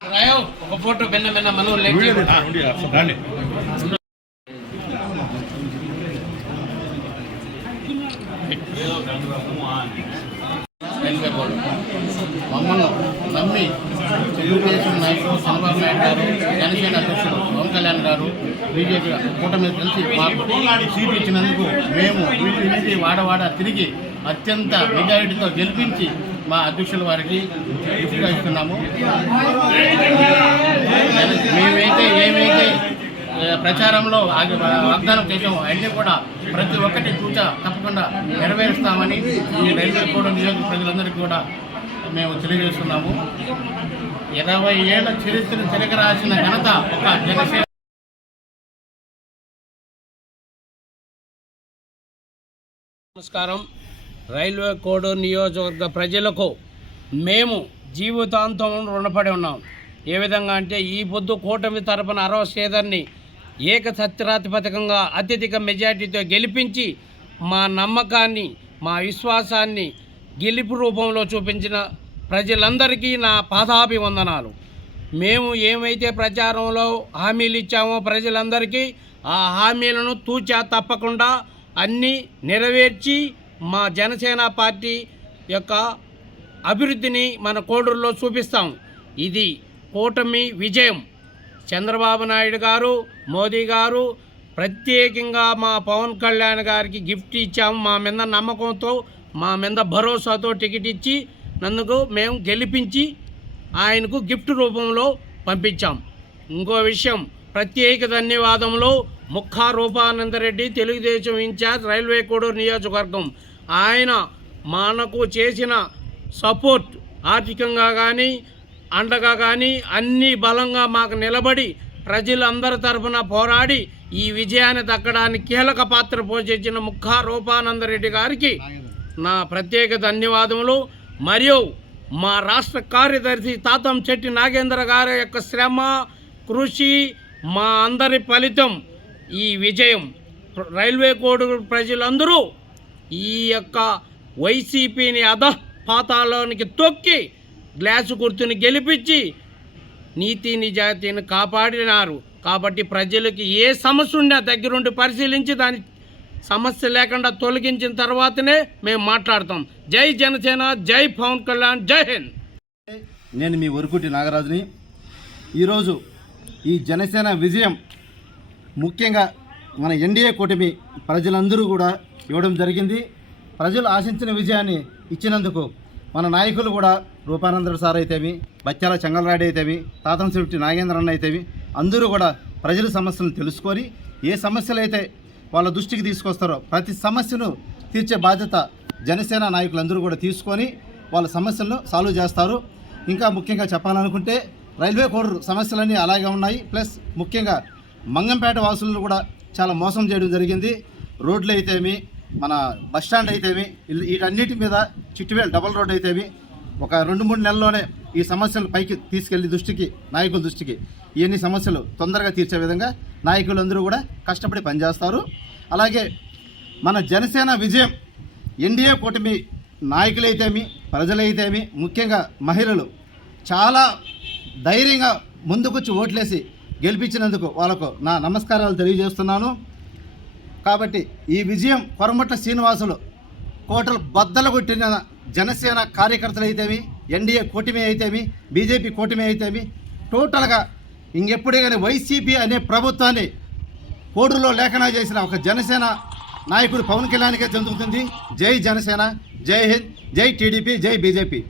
ఒక ఫోటో పెన్న పెన్న మనం మమ్మల్ని నమ్మి తెలుగుదేశం నాయకులు చంద్రబాబు నాయుడు గారు, జనసేన అధ్యక్షుడు పవన్ కళ్యాణ్ గారు, బీజేపీ కూటమి కలిసి మాకు సీటు ఇచ్చినందుకు మేము వీటి వాడవాడ తిరిగి అత్యంత మెజారిటీతో గెలిపించి మా అధ్యక్షుల వారికి గిఫ్ట్గా ఇస్తున్నాము. ఏమైతే ప్రచారంలో వాగ్దానం చేసామో అన్నీ కూడా ప్రతి ఒక్కటి తప్పకుండా నెరవేరుస్తామని ఈ రైల్వే కోడ్ నియోజక ప్రజలందరికీ కూడా మేము తెలియజేస్తున్నాము. 20 ఏళ్ల చరిత్ర తిరగరాసిన ఘనత ఒక జనసేన. నమస్కారం. రైల్వే కోడ్ నియోజకవర్గ ప్రజలకు మేము జీవితాంతం రుణపడి ఉన్నాం. ఏ విధంగా అంటే ఈ పొద్దు కూటమి తరపున అరవ శ్రీధర్ని ఏకసత్రాధిపతికంగా అత్యధిక మెజార్టీతో గెలిపించి మా నమ్మకాన్ని, మా విశ్వాసాన్ని గెలుపు రూపంలో చూపించిన ప్రజలందరికీ నా పాదాభివందనాలు. మేము ఏమైతే ప్రచారంలో హామీలు ఇచ్చామో ప్రజలందరికీ ఆ హామీలను తూచా తప్పకుండా అన్నీ నెరవేర్చి మా జనసేన పార్టీ యొక్క అభివృద్ధిని మన కోడూరులో చూపిస్తాం. ఇది కూటమి విజయం. చంద్రబాబు నాయుడు గారు, మోదీ గారు ప్రత్యేకంగా మా పవన్ కళ్యాణ్ గారికి గిఫ్ట్ ఇచ్చాము. మా మీద నమ్మకంతో, మా మీద భరోసాతో టికెట్ ఇచ్చి నన్ను మేము గెలిపించి ఆయనకు గిఫ్ట్ రూపంలో పంపించాం. ఇంకో విషయం, ప్రత్యేక ధన్యవాదములు ముఖా రూపానందరెడ్డి, తెలుగుదేశం ఇన్ఛార్జ్, రైల్వే కోడూరు నియోజకవర్గం. ఆయన మనకు చేసిన సపోర్ట్ ఆర్థికంగా కానీ అండగా కానీ అన్ని బలంగా మాకు నిలబడి ప్రజలందరి తరఫున పోరాడి ఈ విజయాన్ని దక్కడానికి కీలక పాత్ర పోషించిన ముఖా రూపానందరెడ్డి గారికి నా ప్రత్యేక ధన్యవాదములు. మరియు మా రాష్ట్ర కార్యదర్శి తాతంశెట్టి నాగేంద్ర గారి యొక్క శ్రమ, కృషి, మా అందరి ఫలితం ఈ విజయం. రైల్వే కోడూరు ప్రజలందరూ ఈ యొక్క వైసీపీని అధపాతాలోనికి తొక్కి గ్లాసు గుర్తుని గెలిపించి నీతి నిజాయితీని కాపాడినారు. కాబట్టి ప్రజలకి ఏ సమస్య ఉన్నా దగ్గరుండి పరిశీలించి దాని సమస్య లేకుండా తొలగించిన తర్వాతనే మేము మాట్లాడతాం. జై జనసేన, జై పవన్ కళ్యాణ్, జై హింద్. నేను మీ వరకుటి నాగరాజుని. ఈరోజు ఈ జనసేన విజయం ముఖ్యంగా మన ఎన్డీఏ కూటమి ప్రజలందరూ కూడా ఇవ్వడం జరిగింది. ప్రజలు ఆశించిన విజయాన్ని ఇచ్చినందుకు మన నాయకులు కూడా రూపానందరెడ్డి సార్ అయితేమి, బచ్చాల చెంగలరాయుడు అయితేమి, తాతంశెట్టి నాగేంద్ర అన్న అయితేమి అందరూ కూడా ప్రజల సమస్యలను తెలుసుకొని ఏ సమస్యలు అయితే వాళ్ళ దృష్టికి తీసుకొస్తారో ప్రతి సమస్యను తీర్చే బాధ్యత జనసేన నాయకులందరూ కూడా తీసుకొని వాళ్ళ సమస్యలను సాల్వ్ చేస్తారు. ఇంకా ముఖ్యంగా చెప్పాలనుకుంటే రైల్వే కోడూరు సమస్యలన్నీ అలాగే ఉన్నాయి. ప్లస్ ముఖ్యంగా మంగంపేట వాసులను కూడా చాలా మోసం చేయడం జరిగింది. రోడ్లు అయితేమి, మన బస్టాండ్ అయితేమి, వీటన్నిటి మీద చిట్టువేలు డబల్ రోడ్ అయితేమి ఒక 2-3 నెలల్లోనే ఈ సమస్యలు పైకి తీసుకెళ్లి నాయకుల దృష్టికి ఇవన్నీ సమస్యలు తొందరగా తీర్చే విధంగా నాయకులందరూ కూడా కష్టపడి పనిచేస్తారు. అలాగే మన జనసేన విజయం ఎన్డీఏ కూటమి నాయకులైతేమి, ప్రజలైతేమి, ముఖ్యంగా మహిళలు చాలా ధైర్యంగా ముందుకొచ్చి ఓట్లేసి గెలిపించినందుకు వాళ్ళకు నా నమస్కారాలు తెలియజేస్తున్నాను. కాబట్టి ఈ విజయం కొరమట్ల శ్రీనివాసులు కోటలు బద్దలు కొట్టిన జనసేన కార్యకర్తలు అయితేమి, ఎన్డీఏ కూటమి అయితేమి, బీజేపీ కూటమి అయితేమి టోటల్గా ఇంకెప్పుడే కానీ వైసీపీ అనే ప్రభుత్వాన్ని కోడూరులో లేఖనా చేసిన ఒక జనసేన నాయకుడు పవన్ కళ్యాణ్కే చెందుతుంది. జై జనసేన, జై హింద్, జై టీడీపీ, జై బీజేపీ.